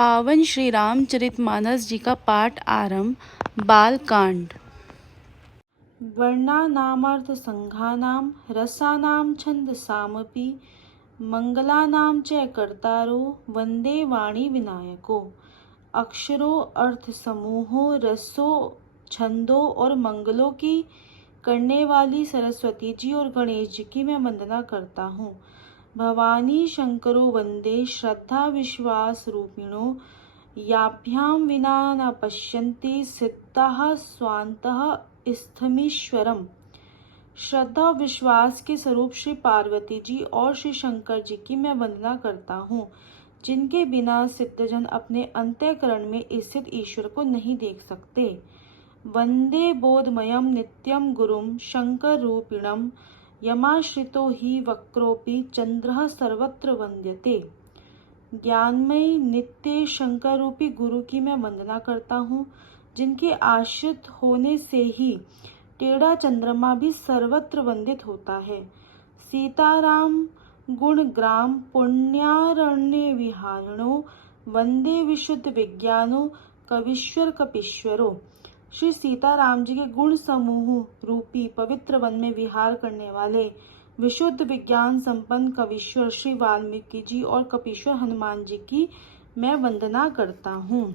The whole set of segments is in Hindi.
पावन श्री रामचरितमानस जी का पाठ आरंभ। बालकांड। वर्णानामर्थ संघानाम रसानाम छंदसामपि मंगलानाम च कर्तारो वंदे वाणी विनायको। अक्षरों, अर्थ समूहों, रसों, छंदों और मंगलों की करने वाली सरस्वती जी और गणेश जी की मैं वंदना करता हूँ। भवानी शंकरो वंदे श्रद्धा विश्वास रूपिणो याभ्यां विना न पश्यन्ति सिद्धाः स्वान्तः स्थमीश्वरम। श्रद्धा और विश्वास के स्वरूप श्री पार्वती जी और श्री शंकर जी की मैं वंदना करता हूँ, जिनके बिना सिद्धजन अपने अंतःकरण में स्थित ईश्वर को नहीं देख सकते। वंदे बोधमयं नित्यं गुरुं शंकर रूपिणं यमाश्रितो हि वक्रोपि चंद्रः सर्वत्र वंद्यते। ज्ञानमय नित्य शंकर रूपी गुरु की मैं वंदना करता हूँ, जिनके आश्रित होने से ही टेढ़ा चंद्रमा भी सर्वत्र वंदित होता है। सीताराम गुण ग्राम पुण्यारण्य विहारिणो वंदे विशुद्ध विज्ञानो कवीश्वर कपीश्वरो। श्री सीताराम जी के गुण समूह रूपी पवित्र वन में विहार करने वाले विशुद्ध विज्ञान संपन्न कवीश्वर श्री वाल्मीकि जी और कपीश्वर हनुमान जी की मैं वंदना करता हूँ।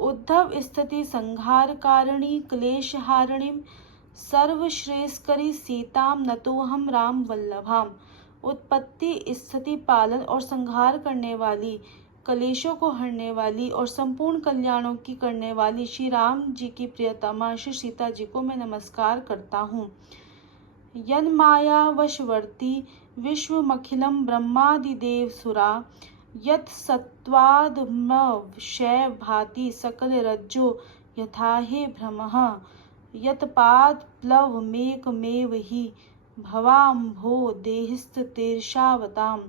उद्धव स्थिति संहार कारिणी क्लेश हारिणीं सर्वश्रेष्ठकरी सीताम नतोहम राम वल्लभाम। उत्पत्ति स्थिति पालन और संहार करने वाली, कलेशों को हरने वाली और संपूर्ण कल्याणों की करने वाली श्री राम जी की प्रियतमा श्री सीता जी को मैं नमस्कार करता हूँ। यन माया वशवर्ती विश्वमखिलम ब्रह्मादिदेव सुरा यत सत्वादमवशय भाति सकल रज्जो यथाहे भ्रमः यत पाद प्लव मेकमेव हि भवाम्भो देहिस्तेर्षावताम।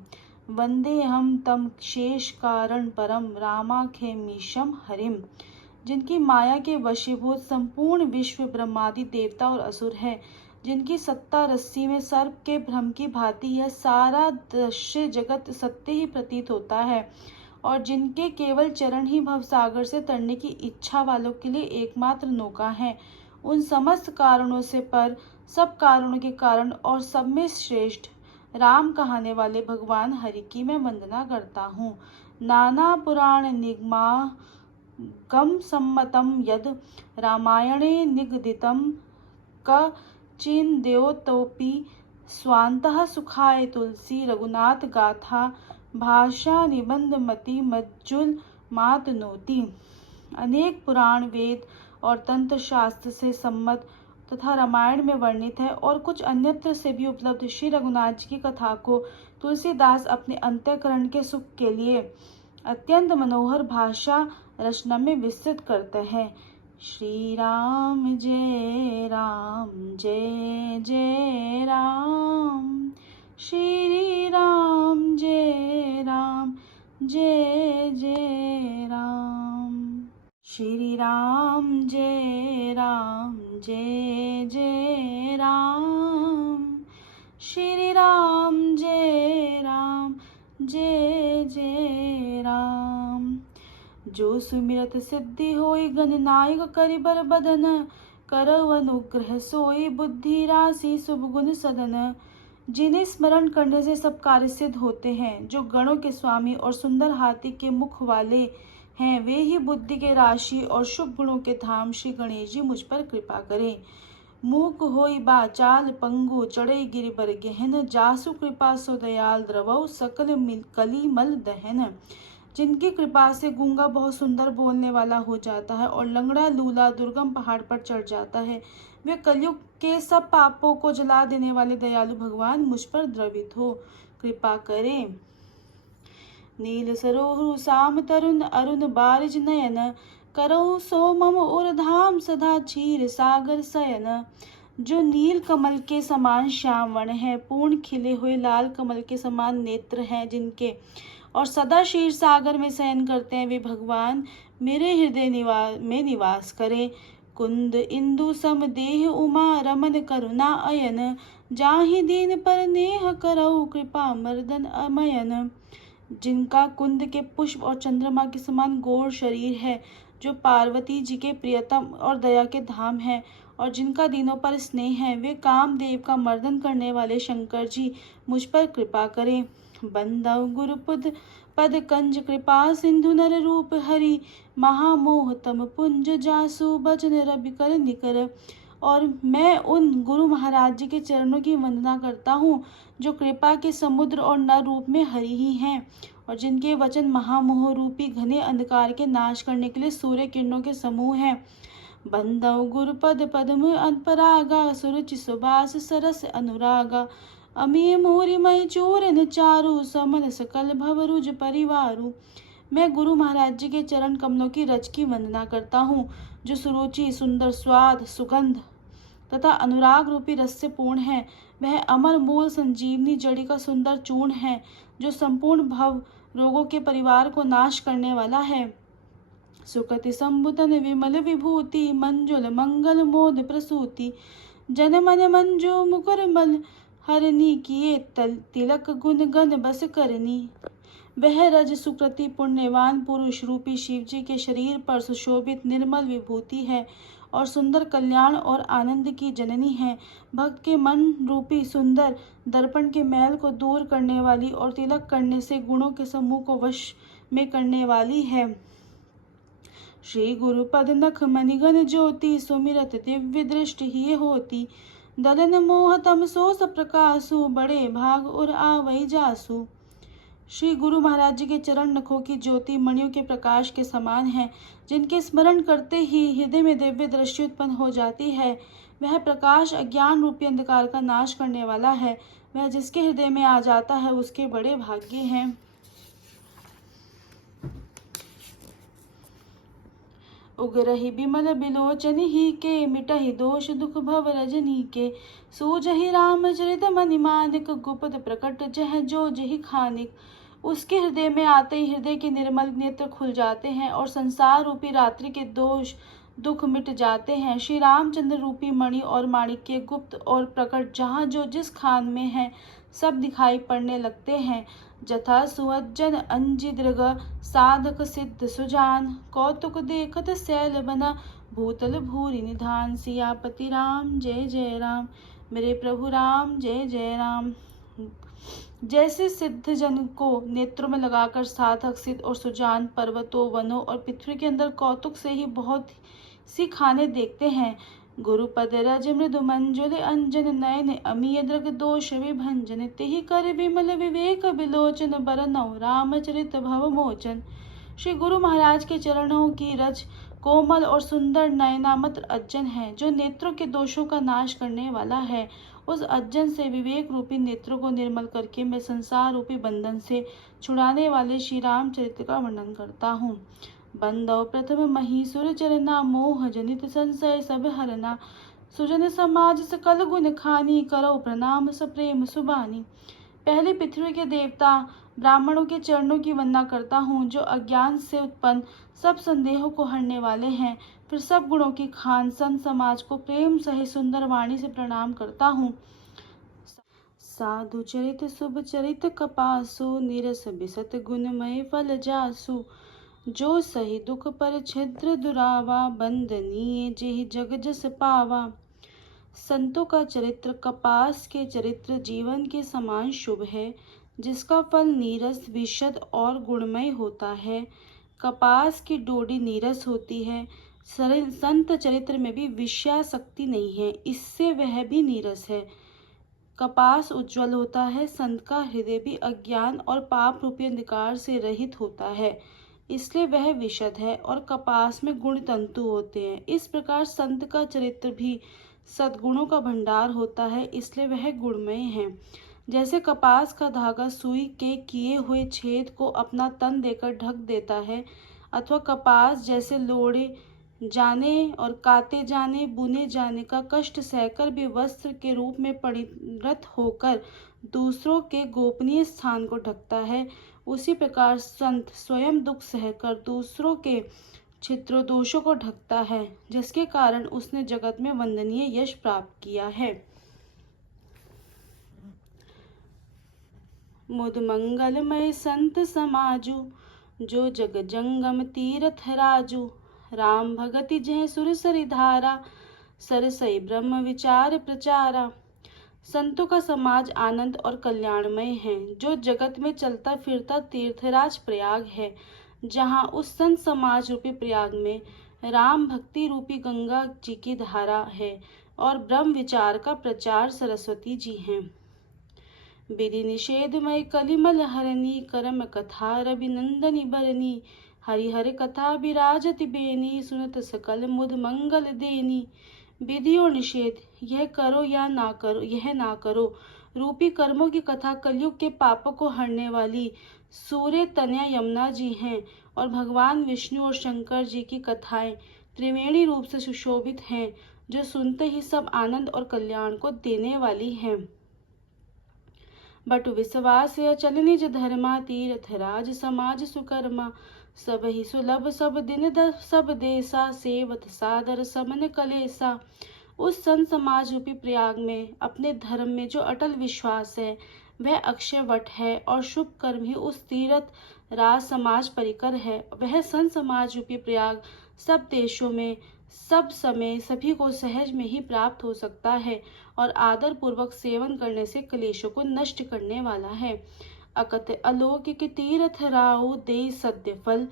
वंदे हम तम शेष कारण परम रामाखेमीशम हरिम। जिनकी माया के वशीभूत संपूर्ण विश्व ब्रह्मादि देवता और असुर है, जिनकी सत्ता रस्सी में सर्प के भ्रम की भांति यह सारा दृश्य जगत सत्य ही प्रतीत होता है, और जिनके केवल चरण ही भवसागर से तरने की इच्छा वालों के लिए एकमात्र नौका है, उन समस्त कारणों से पर, सब कारणों के कारण और सब में श्रेष्ठ राम कहाने वाले भगवान हरि की मैं वंदना करता हूँ। नाना पुराण निगमागम सम्मतम यद रामायणे निगदितम कचिन्देवतोपि स्वान्तः सुखाय तुलसी रघुनाथ गाथा भाषा निबंध मति मज्जुल मातनोति। अनेक पुराण वेद और तंत्र शास्त्र से सम्मत तथा रामायण में वर्णित है और कुछ अन्यत्र से भी उपलब्ध श्री रघुनाथ जी की कथा को तुलसीदास अपने अंतःकरण के सुख के लिए अत्यंत मनोहर भाषा रचना में विस्तृत करते हैं। श्री राम जय राम जय जय राम, श्री राम जय राम जय जय राम, श्री राम जय राम जय जय राम, श्री राम जय राम जय जय राम। जो सुमिरत सिद्धि होई गणनायक करि बर बदन करौ अनुग्रह सोई बुद्धि राशि शुभ गुण सदन। जिन्हें स्मरण करने से सब कार्य सिद्ध होते हैं, जो गणों के स्वामी और सुंदर हाथी के मुख वाले हैं, वे ही बुद्धि के राशि और शुभ गुणों के धाम श्री गणेश जी मुझ पर कृपा करें। मूक होई बाचाल पंगु चढ़ई गिरि बर गहन जासु कृपा सो दयाल द्रवौ सकल कली मल दहन। जिनकी कृपा से गूंगा बहुत सुंदर बोलने वाला हो जाता है और लंगड़ा लूला दुर्गम पहाड़ पर चढ़ जाता है, वे कलयुग के सब पापों को जला देने वाले दयालु भगवान मुझ पर द्रवित हो कृपा करें। नील सरोरु साम तरुण अरुण बारिज नयन करौ सो मम उर्धाम सदा क्षीर सागर शयन। जो नील कमल के समान श्याम वर्ण है, पूर्ण खिले हुए लाल कमल के समान नेत्र हैं जिनके, और सदा क्षीर सागर में शयन करते हैं, वे भगवान मेरे हृदय में निवास करें। कुंद इंदु सम देह उमा रमन करुणा अयन जाहि दीन पर नेह करऊ कृपा मर्दन अमयन। जिनका कुंद के पुष्प और चंद्रमा के समान गौर शरीर है, जो पार्वती जी के प्रियतम और दया के धाम है, और जिनका दीनों पर स्नेह है, वे कामदेव का मर्दन करने वाले शंकर जी मुझ पर कृपा करें। बंदव गुरुपुद पद कंज कृपा सिंधु नर रूप हरि, महामोह तम पुंज जासु बचन रवि कर निकर। और मैं उन गुरु महाराज जी के चरणों की वंदना करता हूँ, जो कृपा के समुद्र और नर रूप में हरि ही हैं, और जिनके वचन महामोह रूपी घने अंधकार के नाश करने के लिए सूर्य किरणों के समूह हैं। बंदव गुरुपद पद्म अनपरागा, सुरुचि सुबास सरस अनुरागा। अमीय मूरिमय चूरन चारु, समन सकल भवरुज परिवारु। मैं गुरु महाराज जी के चरण कमलों की रज की वंदना करता हूँ, जो सुरुचि, सुंदर स्वाद, सुगंध तथा अनुराग रूपी रस से पूर्ण है। वह अमर मूल संजीवनी जड़ी का सुंदर चूर्ण है, जो संपूर्ण भव रोगों के परिवार को नाश करने वाला है। सुकति संबुतन विमल विभूति, मंजुल मंगल मोद प्रसूति। जन मन मंजू मुकुर मल, हरनी किए तिलक गुण गण बस करनी। वह रज सुकृति पुण्यवान पुरुष रूपी शिव जी के शरीर पर सुशोभित निर्मल विभूति है, और सुंदर कल्याण और आनंद की जननी है। भक्त के मन रूपी सुंदर दर्पण के मैल को दूर करने वाली, और तिलक करने से गुणों के समूह को वश में करने वाली है। श्री गुरुपद नख मणिगण ज्योति, सुमिरत दिव्य दृष्टि ही होती। दलन मोह तम सोस प्रकाशु, बड़े भाग उर आवै जासु। श्री गुरु महाराज जी के चरण नखों की ज्योति मणियों के प्रकाश के समान है, जिनके स्मरण करते ही हृदय में दिव्य दृष्टि उत्पन्न हो जाती है। वह प्रकाश अज्ञान रूपी अंधकार का नाश करने वाला है। वह जिसके हृदय में आ जाता है, उसके बड़े भाग्य हैं। उग्रहि बिमल बिलोचन ही के, मिटहि दोष दुख भव रजनी के। सूझहि रामचरित मनि मानिक, गुप्त प्रकट जह जो जहि खानिक। उसके हृदय में आते ही हृदय के निर्मल नेत्र खुल जाते हैं, और संसार रूपी रात्रि के दोष दुख मिट जाते हैं। श्री रामचंद्र रूपी मणि और माणिक्य गुप्त और प्रकट जहाँ जो जिस खान में है, सब दिखाई पड़ने लगते हैं। जथा सुअज्जन अंजिद्रग, साधक सिद्ध सुजान। कौतुक देखत सैल बना, भूतल भूरि निधान। सियापति राम जय जय राम, मेरे प्रभु राम जय जय राम। जैसे सिद्ध जन को नेत्रों में लगाकर साधक सिद्ध और सुजान पर्वतों, वनों और पृथ्वी के अंदर कौतुक से ही बहुत सी खाने देखते हैं। गुरुपद रज मृदु मंजुल अंजन, नयन अमीय दृग दोष विभंजन। तेहि कर विमल विवेक बिलोचन, बरनउँ रामचरित भव मोचन। श्री गुरु महाराज के चरणों की रज कोमल और सुंदर नयनामत्र अज्जन है, जो नेत्रों के दोषों का नाश करने वाला है। उस अज्जन से विवेक रूपी नेत्रों को निर्मल करके मैं संसार रूपी बंधन से छुड़ाने वाले श्री रामचरित्र का वर्णन करता हूँ। बंदव प्रथम महीसुर चरना, मोह जनित संशय सब हरना। सुजन समाज सकल गुण खानी, करो प्रणाम सप्रेम सुबानी। पहले पृथ्वी के देवता ब्राह्मणों के चरणों की वंदना करता हूँ, जो अज्ञान से उत्पन्न सब संदेहों को हरने वाले हैं। फिर सब गुणों की खान संत समाज को प्रेम सहित सुंदर वाणी से प्रणाम करता हूँ। साधु चरित शुभ चरित कपासु, निरस बिसत गुणमय फल जासु। जो सही दुख पर छिद्र दुरावा, बंदनीय जेहि जग जस पावा। संतों का चरित्र कपास के चरित्र जीवन के समान शुभ है, जिसका फल नीरस विशद और गुणमय होता है। कपास की डोडी नीरस होती है। संत चरित्र में भी विषयासक्ति नहीं है, इससे वह भी नीरस है। कपास उज्जवल होता है, संत का हृदय भी अज्ञान और पाप रूपी अंधकार से रहित होता है, इसलिए वह विशद है। और कपास में गुण तंतु होते हैं। इस प्रकार संत का चरित्र भी सद्गुणों का भंडार होता है, इसलिए वह गुणमय है। जैसे कपास का धागा सुई के किए हुए छेद को अपना तन देकर ढक देता है, अथवा कपास जैसे लोड़े जाने और काते जाने बुने जाने का कष्ट सहकर भी वस्त्र के रूप में परिणत होकर दूसरों के गोपनीय स्थान को ढकता है, उसी प्रकार संत स्वयं दुख सहकर दूसरों के छिद्र दोषों को ढकता है, जिसके कारण उसने जगत में वंदनीय यश प्राप्त किया है। मुद मंगलमय संत समाजु, जो जग जंगम तीरथ राजू। राम भगति जय सुर सरि धारा, सरसई ब्रह्म विचार प्रचारा। संतों का समाज आनंद और कल्याणमय है, जो जगत में चलता फिरता तीर्थराज प्रयाग है, जहाँ उस संत समाज रूपी प्रयाग में राम भक्ति रूपी गंगा जी की धारा है और ब्रह्म विचार का प्रचार सरस्वती जी हैं। विधि निषेधमय कलिमल हरनी, करम कथा रविनंदनी बरनी। हरिहर कथा विराजति बेनी, सुनत सकल मुद मंगल देनी। विधि और निषेध, यह करो या ना करो, यह ना करो रूपी कर्मों की कथा कलयुग के पापों को हरने वाली सूर्य तनया यमुना जी हैं, और भगवान विष्णु और शंकर जी की कथाएं त्रिवेणी रूप से सुशोभित हैं, जो सुनते ही सब आनंद और कल्याण को देने वाली हैं। बटु विश्वास चल निज धर्मा, तीर्थ राज समाज सुकर्मा। सब ही सुलभ सब दिन सब देसा, सेवत सादर समन कलेसा। उस संत समाज रूपी प्रयाग में अपने धर्म में जो अटल विश्वास है, वह अक्षय वट है, और शुभ कर्म ही उस तीर्थ राज समाज परिकर है। वह संत समाज रूपी प्रयाग सब देशों में सब समय सभी को सहज में ही प्राप्त हो सकता है, और आदर पूर्वक सेवन करने से क्लेशों को नष्ट करने वाला है। अकत अलौकिक तीर्थ राउ, दे सद्य फल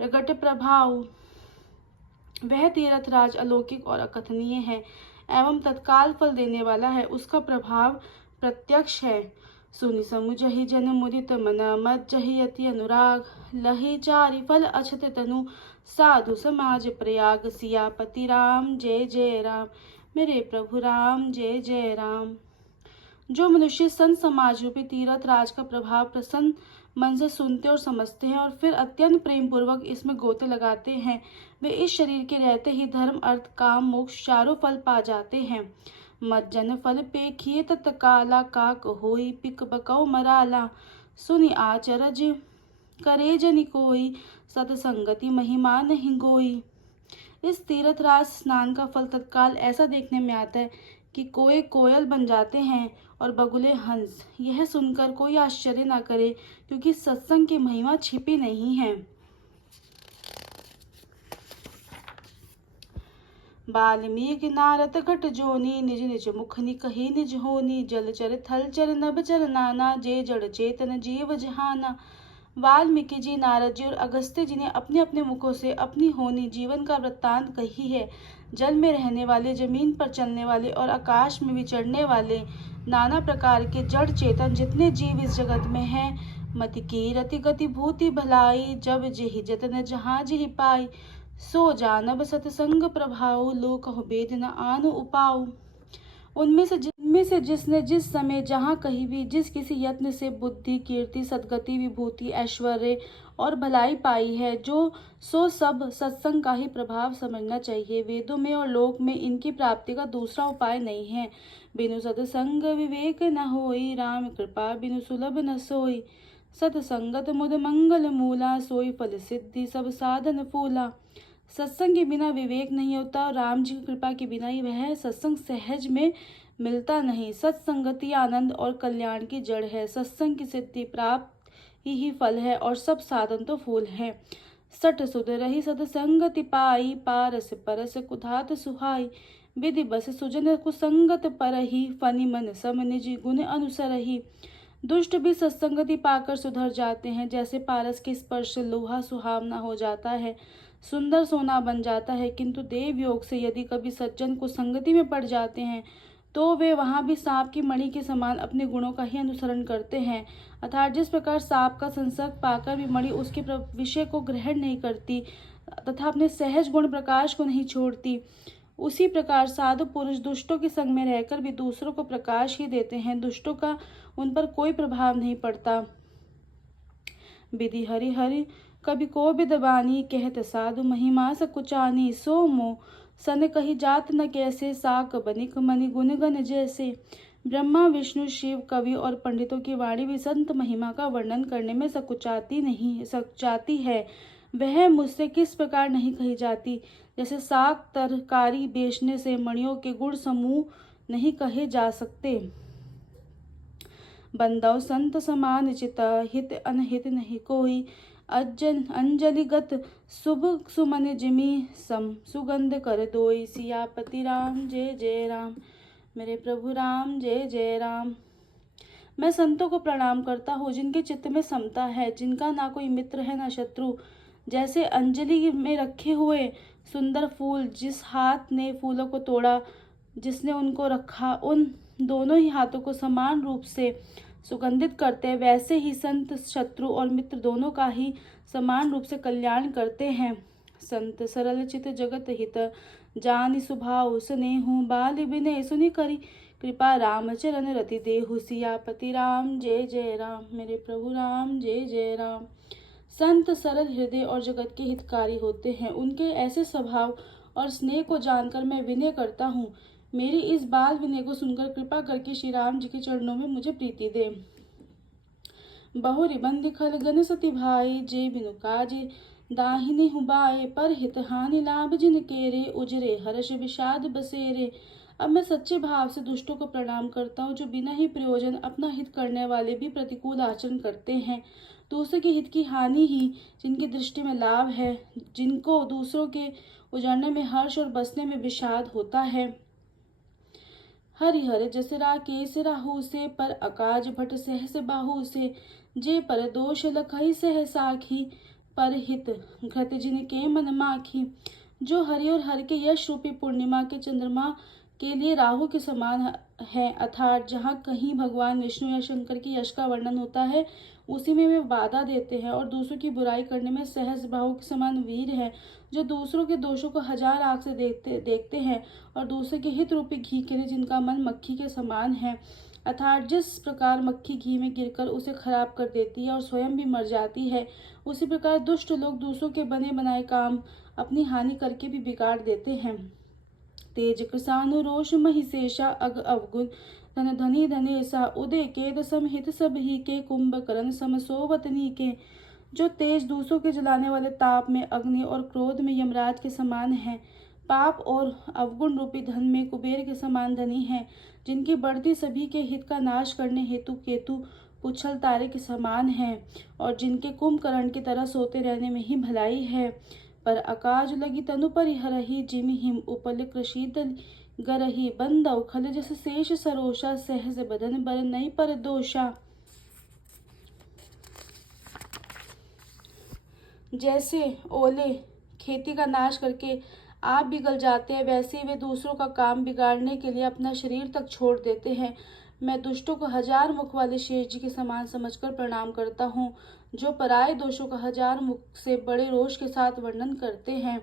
प्रगट प्रभाव। वह तीर्थ राज अलौकिक और अकथनीय है एवं तत्काल फल देने वाला है, उसका प्रभाव प्रत्यक्ष है। सुनि समुझहि जन मुदित मन, मज्जहि अति अनुराग। लहि चारि फल अछत तनु, साधु समाज प्रयाग। सियापति राम जय जय राम, मेरे प्रभु राम जय जय राम। जो मनुष्य संत समाज रूपी तीर्थ राज का प्रभाव प्रसन्न मन से सुनते और समझते हैं, और फिर अत्यंत प्रेम पूर्वक इसमें गोते लगाते हैं, वे इस शरीर के रहते ही धर्म अर्थ काम मोक्ष चारों फल पा जाते हैं। मज्जन फल पेखिए तत्काला, काक होई पिक बकौ मराला। सुनि आचरज करे जनि कोई, सतसंगति महिमा नहीं गोई। इस तीर्थराज स्नान का फल तत्काल ऐसा देखने में आता है कि कोई कोयल बन जाते हैं और बगुले हंस। यह सुनकर कोई आश्चर्य न करे, क्योंकि सत्संग की महिमा छिपी नहीं है। वाल्मीकि नारद घट जोनी, निज निज मुख निकहि निज होनी। जलचर थलचर नभचर नाना, जे जड़ चेतन जीव जहाना। वाल्मीकि जी, नारद जी और अगस्त्य जी ने अपने अपने मुखों से अपनी होनी जीवन का वृत्तांत कही है। जल में रहने वाले, जमीन पर चलने वाले और आकाश में विचरने वाले नाना प्रकार के जड़ चेतन जितने जीव इस जगत में हैं, मति की रति गति भूति भलाई। जब जेहि जतन जहाँ जेहि पाई, सो जानब सतसंग प्रभाव। लोक कहु भेद न आनु उपाऊ। उनमें से जिसने जिस समय जहाँ कहीं भी जिस किसी यत्न से बुद्धि कीर्ति सद्गति विभूति ऐश्वर्य और भलाई पाई है, जो सो सब सत्संग का ही प्रभाव समझना चाहिए। वेदों में और लोक में इनकी प्राप्ति का दूसरा उपाय नहीं है। बिनु सत्संग विवेक न होई, राम कृपा बिनु सुलभ न सोई। सत्संगत मुद मंगल मूला, सोई फल सिद्धि सब साधन फूला। सत्संग के बिना विवेक नहीं होता, और राम जी की कृपा के बिना ही वह सत्संग सहज में मिलता नहीं। सत्संगति आनंद और कल्याण की जड़ है। सत्संग की सिद्धि प्राप्त ही फल है, और सब साधन तो फूल है। सठ सुध रही सत्संगति पाई, पारस परस कुधात सुहाई। विधि बस सुजन कुसंगत परही, फनि मन सम निज गुण अनुसरही। दुष्ट भी सत्संगति पाकर सुधर जाते हैं, जैसे पारस के स्पर्श से लोहा सुहावना हो जाता है, सुंदर सोना बन जाता है। किंतु देव योग से यदि कभी सज्जन को संगति में पड़ जाते हैं, तो वे वहां भी सांप की मणि के समान अपने गुणों का ही अनुसरण करते हैं। अर्थात जिस प्रकार सांप का संसर्ग पाकर भी मणि उसके विषय को ग्रहण नहीं करती तथा अपने सहज गुण प्रकाश को नहीं छोड़ती, उसी प्रकार साधु पुरुष दुष्टों के संग में रहकर भी दूसरों को प्रकाश ही देते हैं। दुष्टों का उन पर कोई प्रभाव नहीं पड़ता। विधि हरि हरि कभी को बिदबानी, कहत साधु महिमा सकुचानी। सो मो सन कही जात न कैसे, साक बनिक मनि गुणगन जैसे। ब्रह्मा विष्णु शिव कवि और पंडितों की वाणी भी संत महिमा का वर्णन करने में सकुचाती है। वह मुझसे किस प्रकार नहीं कही जाती, जैसे साग तरकारी बेचने से मणियों के गुण समूह नहीं कहे जा सकते। बंदौ संत समान चित, हित अनहित नहीं कोई। अंजलिगत शुभ सुमन जिमि, सम सुगंध कर दोई। सियापति राम जय जय राम, मेरे प्रभु राम जय जय राम। मैं संतों को प्रणाम करता हूँ जिनके चित्त में समता है, जिनका ना कोई मित्र है ना शत्रु। जैसे अंजलि में रखे हुए सुंदर फूल, जिस हाथ ने फूलों को तोड़ा, जिसने उनको रखा, उन दोनों ही हाथों को समान रूप से सुगंधित करते हैं, वैसे ही संत शत्रु और मित्र दोनों का ही समान रूप से कल्याण करते हैं। संत सरल चित जगत हित, जानि सुभाव स्नेहु। बाल विनय सुनि करी, कृपा राम चरण रति देहु। सियापति राम जय जय राम, मेरे प्रभु राम जय जय राम। संत सरल हृदय और जगत के हितकारी होते हैं। उनके ऐसे स्वभाव और स्नेह को जानकर मैं विनय करता हूँ। मेरी इस बाल विनय को सुनकर कृपा करके श्री राम जी के चरणों में मुझे प्रीति दे। बहुरि बंधि खल गन सति भाई, जे बिनु काजे दाहिनी हुबाए। पर हित हानि लाभ जिन केरे, उजरे हर्ष विषाद बसेरे। अब मैं सच्चे भाव से दुष्टों को प्रणाम करता हूँ, जो बिना ही प्रयोजन अपना हित करने वाले भी प्रतिकूल आचरण करते हैं। दूसरे के हित की हानि ही जिनकी दृष्टि में लाभ है, जिनको दूसरों के उजड़ने में हर्ष और बसने में विषाद होता है। हरिहर जसरा केस राहु से, पर अकाज भट सहस बाहु से। जे पर दोष लखई सह साखी, पर हित घृत जिनके मन माखी। जो हरि और हर के यश रूपी पूर्णिमा के चंद्रमा के लिए राहु के समान है, अर्थात जहाँ कहीं भगवान विष्णु या शंकर की यश का वर्णन होता है, उसी में वे बाधा देते हैं। और दूसरों की बुराई करने में सहस बाहु के समान वीर है, जो दूसरों के दोषों को हजार आंख से देखते हैं, और दूसरे के हित रूपी घी के लिए जिनका मन मक्खी के समान है। अर्थात जिस प्रकार मक्खी घी में गिरकर उसे खराब कर देती है और स्वयं भी मर जाती है, उसी प्रकार दुष्ट लोग दूसरों के बने बनाए काम अपनी हानि करके भी बिगाड़ देते हैं। तेज कृसानु रोष महिषेषा, अग अवगुण धन धनी धनेसा। उदय के समहित सब ही के, कुंभकर्ण समसोवतनी के। जो तेज दूसरों के जलाने वाले ताप में अग्नि और क्रोध में यमराज के समान है, पाप और अवगुण रूपी धन में कुबेर के समान धनी है, जिनकी बढ़ती सभी के हित का नाश करने हेतु केतु पुच्छल तारे के समान है, और जिनके कुंभकर्ण की तरह सोते रहने में ही भलाई है। पर अकाज लगी तनु परिहरहि, जिमि हिम उपल कृषित गरहि। बंदौ खल जस शेष सरोषा, सहज बदन बर नहीं पर दोषा। जैसे ओले खेती का नाश करके आप भी गल जाते हैं, वैसे ही वे दूसरों का काम बिगाड़ने के लिए अपना शरीर तक छोड़ देते हैं। मैं दुष्टों को हजार मुख वाले शेष जी के समान समझकर प्रणाम करता हूँ, जो पराये दोषों का हजार मुख से बड़े रोष के साथ वर्णन करते हैं।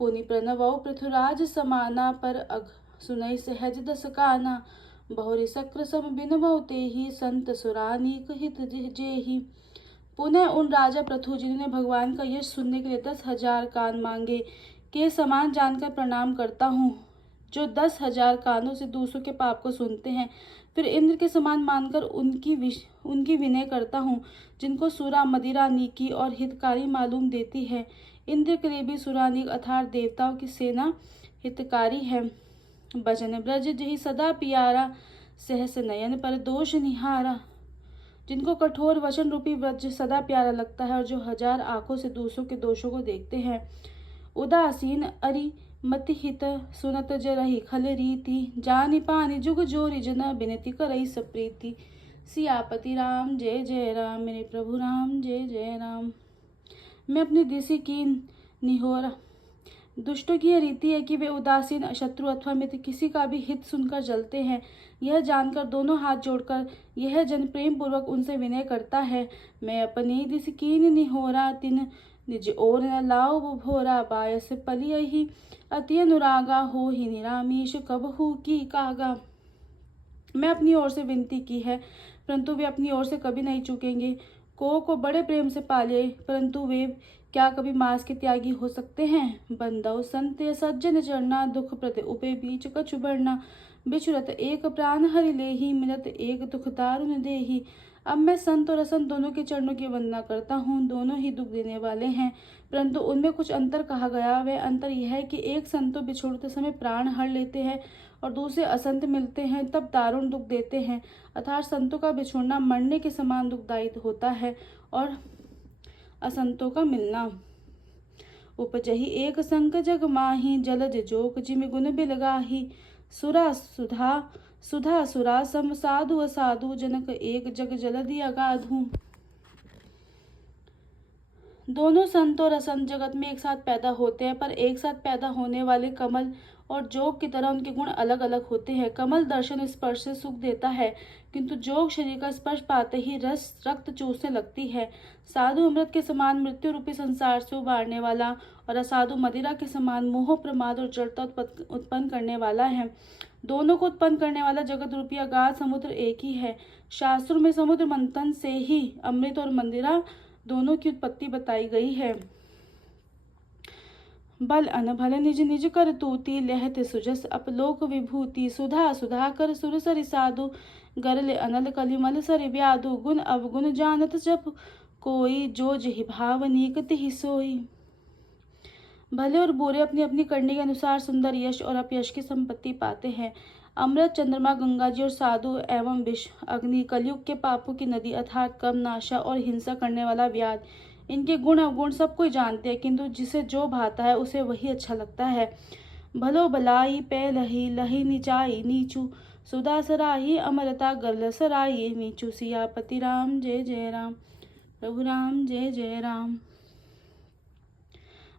पुनि प्रणवौ पृथुराज समाना, पर अघ सुनई सहज दस काना। बहुरि सक्र सम बिनवौ तेहि, संत सुरानीक हित जेहि। पुनः उन राजा पृथु, जिन्होंने भगवान का यश सुनने के लिए 10,000 कान मांगे, के समान जानकर प्रणाम करता हूँ, जो 10,000 कानों से दूसरों के पाप को सुनते हैं। फिर इंद्र के समान मानकर उनकी विनय करता हूँ, जिनको सुरा मदिरा नीकी और हितकारी मालूम देती है। इंद्र के लिए भी सुरानीक अर्थात देवताओं की सेना हितकारी है। भजन ब्रज जहि सदा पियारा, सहस नयन पर दोष निहारा। जिनको कठोर वचन रूपी व्रज सदा प्यारा लगता है, और जो हजार आंखों से दूसरों के दोषों को देखते हैं। उदासीन अरि मति हित, सुनत जरहि खल रीति। जानि पानि जुग जोरि, जन बिनती करई सप्रीति। सियापति राम जय जय राम, मेरे प्रभु राम जय जय राम। मैं अपनी दिशि कीन निहोरा। दुष्टों की यह रीति है कि वे उदासीन शत्रु अथवा मित्र किसी का भी हित सुनकर जलते हैं। यह जानकर दोनों हाथ जोड़कर यह जन प्रेम पूर्वक उनसे विनय करता है। मैं अपनी दिशि कीन निहोरा, तिन निज ओर न लाओ भोरा। बायस पलियहि अति अनुरागा, हो ही निरामीश कबहु की कागा। मैं अपनी ओर से विनती की है, परंतु वे अपनी ओर से कभी नहीं चूकेंगे। को बड़े प्रेम से पाले, परंतु वे क्या कभी मांस के त्यागी हो सकते हैं। बंदौ संत सज्जन चरना, दुख प्रति उपे बीच कछु बढ़ना। बिछुरत एक प्राण हरि लेहि, मिलत एक दुख दारुण देहि। अब मैं संत और असंत दोनों के चरणों की वंदना करता हूँ। दोनों ही दुख देने वाले हैं, परंतु उनमें कुछ अंतर कहा गया। वह अंतर यह है कि एक संत तो बिछोड़ते समय प्राण हर लेते हैं, और दूसरे असंत मिलते हैं तब दारुण दुख देते हैं। अर्थात संतों का बिछुड़ना मरने के समान दुखदायी होता है और असंतों का मिलना। उपजहि एक संक जग माही, जलज जोक जिमि गुण बिलगाही। सुरा सुधा सुधा सुरा सम, साधु असाधु जनक एक जग जलधि अगाधु। दोनों संत और असंत जगत में एक साथ पैदा होते हैं, पर एक साथ पैदा होने वाले कमल और जोग की तरह उनके गुण अलग अलग होते हैं। कमल दर्शन स्पर्श से सुख देता है, किंतु जोग शरीर का स्पर्श पाते ही रस रक्त चूसने लगती है। साधु अमृत के समान मृत्यु रूपी संसार से उबारने वाला और असाधु मदिरा के समान मोह प्रमाद और जड़ता उत्पन्न करने वाला है। दोनों को उत्पन्न करने वाला जगत रूपी अगाध समुद्र एक ही है। शास्त्रों में समुद्र मंथन से ही अमृत और मदिरा दोनों की उत्पत्ति बताई गई है। बल अनभल निज निज कर तूती, लहत सुजस अपलोक विभूति। सुधा सुधा कर सुर सरि साधु, गरले अनल कलिमल सरि व्याधु। गुण अवगुण जानत जब कोई, जो जहि भाव नीक तिहि सोई। भले और बुरे अपनी अपनी करने के अनुसार सुंदर यश और अपयश की संपत्ति पाते हैं। अमृत, चंद्रमा, गंगा जी और साधु एवं विष, अग्नि, कलयुग के पापों की नदी अर्थात काम, नाशा और हिंसा करने वाला व्याध, इनके गुण अवगुण सब कोई जानते हैं, किंतु जिसे जो भाता है उसे वही अच्छा लगता है। भलो भलाई पै लही, लही नीचाई नीचू। सुधा सराही अमरता, गल सराही नीचू। सियापति राम जय जय राम, प्रभु राम जय जय राम।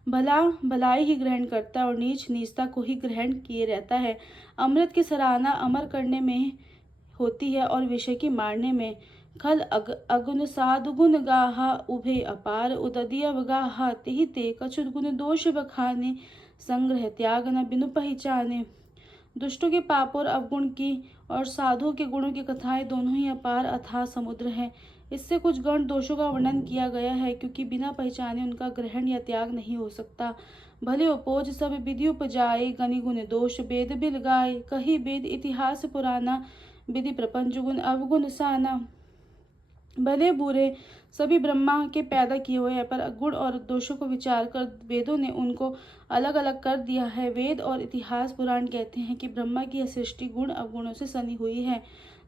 भला भलाई ही ग्रहण करता है और नीच नीचता को ही ग्रहण किए रहता है। अमृत की सराहना अमर करने में होती है और विषय की मारने में। खल अगुण साधु गुण गाहा, उभे अपार उदधि अवगाहा। तिहि ते कछु गुण दोष बखाने, संग्रह त्याग न बिनु पहचाने। दुष्टों के पाप और अवगुण की और साधुओं के गुणों की कथाएं दोनों ही अपार अथाह समुद्र है। इससे कुछ गण दोषों का वर्णन किया गया है, क्योंकि बिना पहचाने उनका ग्रहण या त्याग नहीं हो सकता। भले उपोज सब विधि उपजाए, गनि गुण दोष वेद बिल गाए। कही वेद इतिहास पुराना, विधि प्रपंच गुण अवगुण साना। भले बुरे सभी ब्रह्मा के पैदा किए हुए हैं, पर गुण और दोषों को विचार कर वेदों ने उनको अलग अलग कर दिया है। वेद और इतिहास पुराण कहते हैं कि ब्रह्मा की यह सृष्टि गुण अवगुणों से सनी हुई है।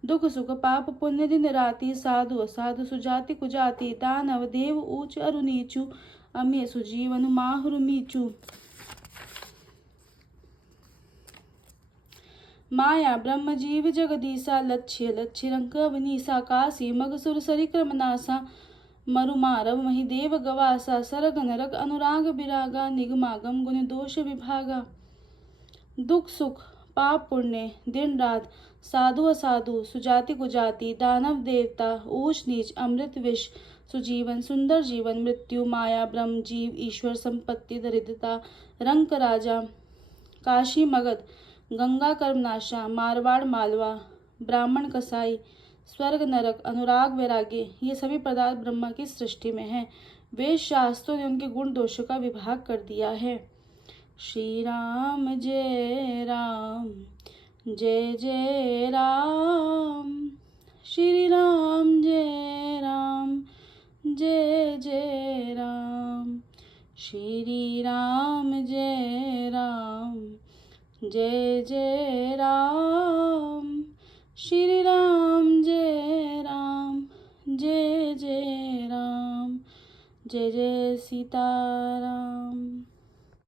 दुख सुख पाप पुण्य दिन राति, साधु असाधु सुजाति कुजाति। दानव देव ऊंच अरु नीचू, अम्य सुजीवन माहुरु मीचू। माया ब्रह्म जीव जगदीसा, लक्ष्य लक्ष्य रंक अवनीसा। काशी मग सुर सरि क्रमनासा, मरु मारव मही देव गवासा। सरग नरक अनुराग विरागा, निगमागम गुण दोष विभागा। दुख सुख पाप पुण्य दिन रात, साधु असाधु सुजाति कुजाति। दानव देवता ऊंच नीच, अमृत विष, सुजीवन सुंदर जीवन, मृत्यु माया ब्रह्म जीव ईश्वर, संपत्ति दरिद्रता, रंक राजा, काशी मगध, गंगा कर्मनाशा, मारवाड़ मालवा, ब्राह्मण कसाई, स्वर्ग नरक, अनुराग वैराग्य, ये सभी पदार्थ ब्रह्मा की सृष्टि में हैं। वेद शास्त्रों ने उनके गुण दोषों का विभाग कर दिया है। श्री राम जय राम, जय जय राम। श्री राम जय राम, जय जय राम। श्री राम जय राम, जय जय राम। श्री राम जय राम, जय जय राम। जय जय सीताराम।